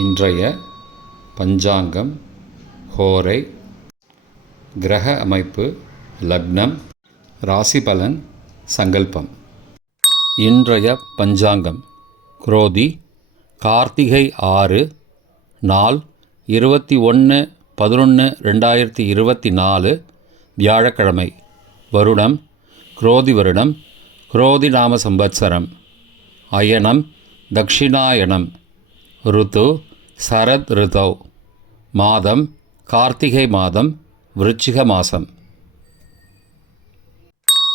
இன்றைய பஞ்சாங்கம், ஹோரை, கிரக அமைப்பு, லக்னம், ராசி பலன், சங்கல்பம். இன்றைய பஞ்சாங்கம் குரோதி, கார்த்திகை 6, நாள் 21/11/2024, வியாழக்கிழமை. வருடம் குரோதி வருடம், குரோதி நாம சம்பத்சரம். அயனம் தக்ஷிணாயனம். ருத்து சரத் ருதவ். மாதம் கார்த்திகை மாதம், விருச்சிக மாதம்.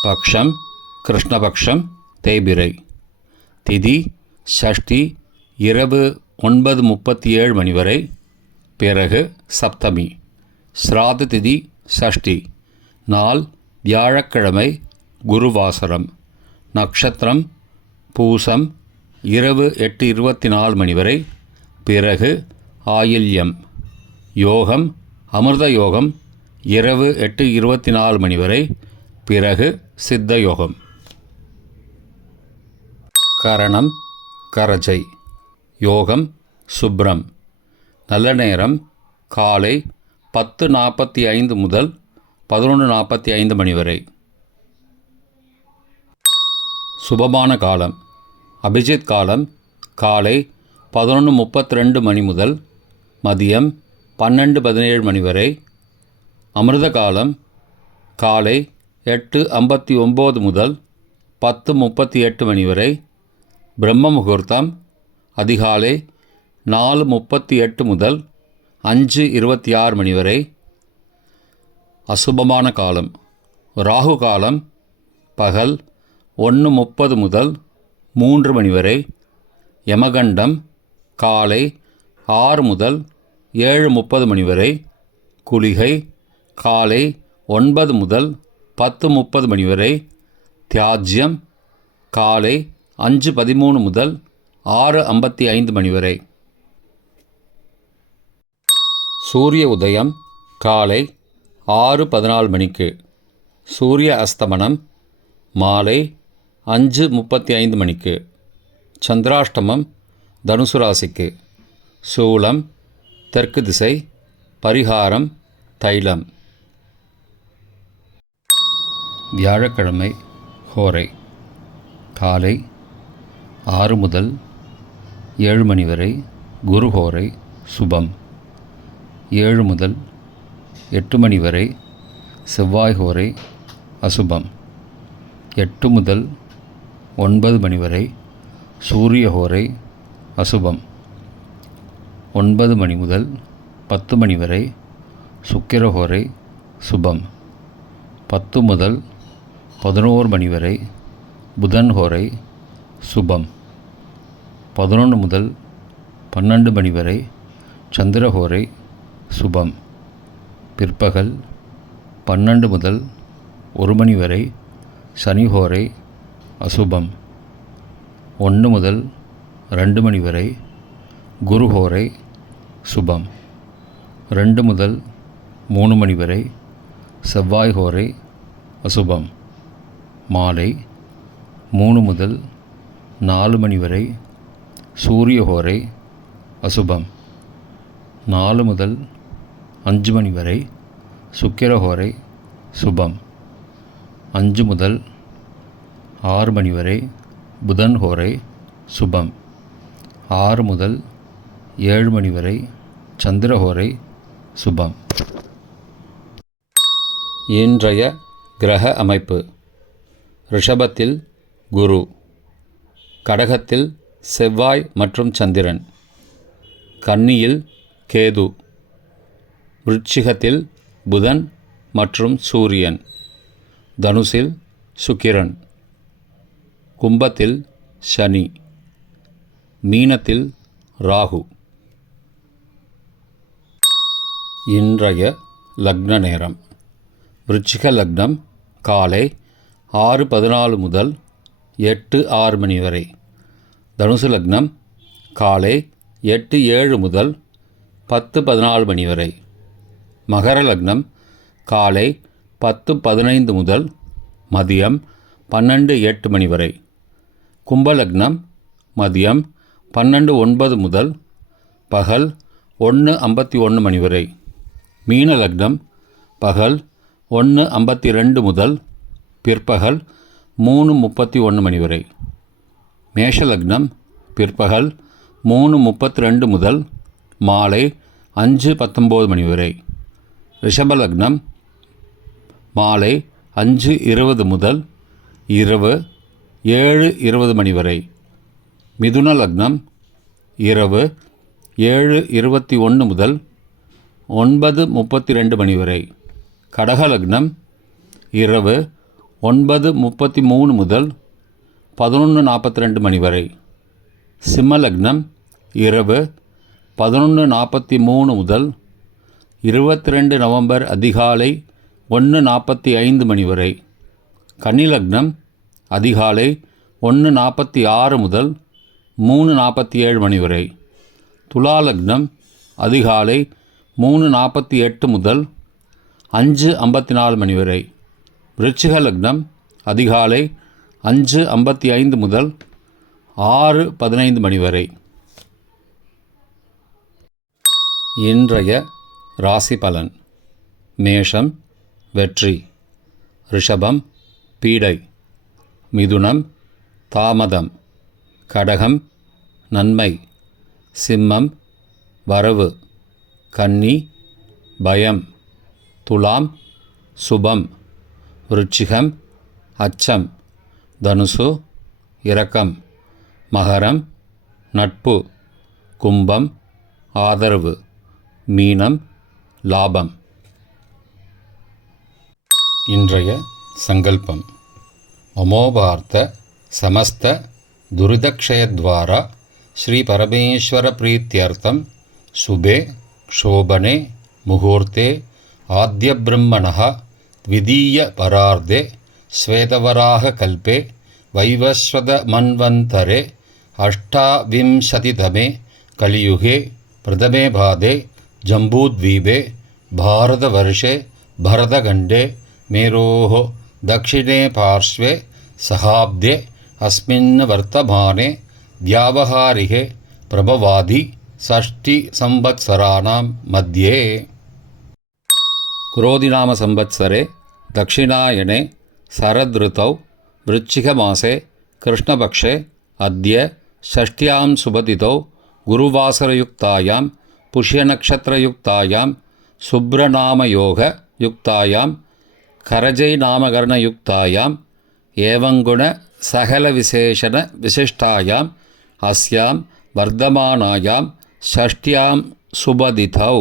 பக்ஷம் கிருஷ்ணபக்ஷம், தேய்பிறை. திதி ஷஷ்டி, இரவு 9:37 மணி வரை, பிறகு சப்தமி. ஸ்ராத திதி ஷஷ்டி. நாள் வியாழக்கிழமை, குருவாசரம். நக்ஷத்திரம் பூசம், இரவு 8:24 மணி வரை, பிறகு ஆயில்யம். யோகம் அமிர்த யோகம், இரவு 8:24 மணி வரை, பிறகு சித்த யோகம். கரணம் கரஜை. யோகம் சுப்ரம். நல்ல நேரம் காலை 10:45 முதல் 11:45 மணி வரை. சுபமான காலம் அபிஜித் காலம் காலை 11:32 மணி முதல் மதியம் 12:17 மணி வரை. அமிர்த காலம் காலை 8:59 முதல் 10:38 மணி வரை. பிரம்ம முகூர்த்தம் அதிகாலை 4:38 முதல் 5:26 மணி வரை. அசுபமான காலம் ராகு காலம் பகல் 1:30 முதல் 3 மணி வரை. யமகண்டம் காலை 6 முதல் 7:30 மணி வரை. குளிகை காலை 9 முதல் 10:30 மணி வரை. தியாஜ்யம் காலை 5:13 முதல் 6:55 மணி வரை. சூரிய உதயம் காலை 6:14 மணிக்கு. சூரிய அஸ்தமனம் மாலை 5:35 மணிக்கு. சந்திராஷ்டமம் தனுசு ராசிக்கு. சூலம் தெற்கு திசை. பரிகாரம் தைலம். வியாழக்கிழமை ஹோரை காலை 6 முதல் 7 மணி வரை, குரு ஹோரை சுபம். 7 முதல் 8 மணி வரை, செவ்வாய் ஹோரை அசுபம். 8 முதல் 9 மணி வரை, சூரிய ஹோரை அசுபம். 9 மணி முதல் 10 மணி வரை, சுக்கிர ஹோரை சுபம். 10 முதல் 11 மணி வரை, புதன் ஹோரை சுபம். 11 முதல் 12 மணி வரை, சந்திர ஹோரை சுபம். பிற்பகல் 12 முதல் 1 மணி வரை, சனி ஹோரை அசுபம். 1 முதல் 2 மணி வரை, குரு ஹோரை சுபம். 2 முதல் 3 மணி வரை, செவ்வாய் ஹோரை அசுபம். மாலை 3 முதல் 4 மணி வரை, சூரிய ஹோரை அசுபம். 4 முதல் 5 மணி வரை, சுக்கிர ஹோரை சுபம். 5 முதல் 6 மணி வரை, புதன் ஹோரை சுபம். 6 முதல் 7 மணி வரை, சந்திர ஹோரை சுபம். இன்றைய கிரக அமைப்பு. ரிஷபத்தில் குரு, கடகத்தில் செவ்வாய் மற்றும் சந்திரன், கன்னியில் கேது, விருச்சிகத்தில் புதன் மற்றும் சூரியன், தனுசில் சுக்கிரன், கும்பத்தில் சனி, மீனத்தில் ராகு. இன்றைய லக்ன நேரம். விருச்சிக லக்னம் காலை 6:14 முதல் 8:06 மணி வரை. தனுசு லக்னம் காலை 8:07 முதல் 10:14 மணி வரை. மகர லக்னம் காலை 10:15 முதல் மதியம் 12:08 மணி வரை. கும்பலக்னம் மதியம் 12:09 முதல் பகல் 1:51 மணி வரை. மீன லக்னம் பகல் 1:52 முதல் பிற்பகல் 3:31 மணி வரை. மேஷ லக்னம் பிற்பகல் 3:32 முதல் மாலை 5:19 மணி வரை. ரிஷப லக்னம் மாலை 5:20 முதல் இரவு 7:20 மணி வரை. மிதுன லக்னம் இரவு 7:21 முதல் 9:32 மணி வரை. கடக லக்னம் இரவு 9:33 முதல் 11:42 மணி வரை. சிம்ம லக்னம் இரவு 11:43 முதல் 22 நவம்பர் அதிகாலை 1:45 மணி வரை. கன்னி லக்னம் அதிகாலை 1:46 முதல் 3:47 மணி வரை. துலா லக்னம் அதிகாலை 3:48 முதல் 5:54 மணி வரை. விருச்சிக லக்னம் அதிகாலை 5:55 முதல் 6:15 மணி வரை. இன்றைய ராசி பலன். மேஷம் வெற்றி, ரிஷபம் பீடை, மிதுனம் தாமதம், கடகம் நன்மை, சிம்மம் வரவு, கன்னி பயம், துலாம் சுபம், விருச்சிகம் அச்சம், தனுசு இரக்கம், மகரம் நட்பு, கும்பம் ஆதரவு, மீனம் லாபம். இன்றைய சங்கல்பம். மமோபார்த்த சமஸ்த துரிதக்ஷயத்வாரா ஸ்ரீ பரமேஸ்வர பிரீத்யர்த்தம் சுபே க்ஷோபனே முகூர்த்தே ஆத்ய பிரம்மணः த்விதீய பரார்த்தே ஸ்வேதவராக கல்பே வைவஸ்வத மன்வந்தரே அஷ்டாவிம்சதிதமே கலியுகே பிரதமே பாதே ஜம்பூத்வீபே பாரதவர்ஷே பரதகண்டே மேரோः दक्षिणे पार्श्वे सहाब्दे अस्मिन् वर्तमाने व्यावहारिके प्रभवादि षष्टिसंवत्सराणां मध्ये. क्रोधिनाम संवत्सरे दक्षिणायने शरदृतौ वृश्चिकमासे कृष्णपक्षे अद्य षष्ट्यां सुबतिथौ गुरुवासरयुक्तायां पुष्यनक्षत्रयुक्तायां शुभ्रनामयोगयुक्तायां करजैनामकरणयुक्तायाम् एवंगुण सकलविशेषण विशिष्टायाम् अस्यां वर्धमानायां षष्ट्यां सुबतिथौ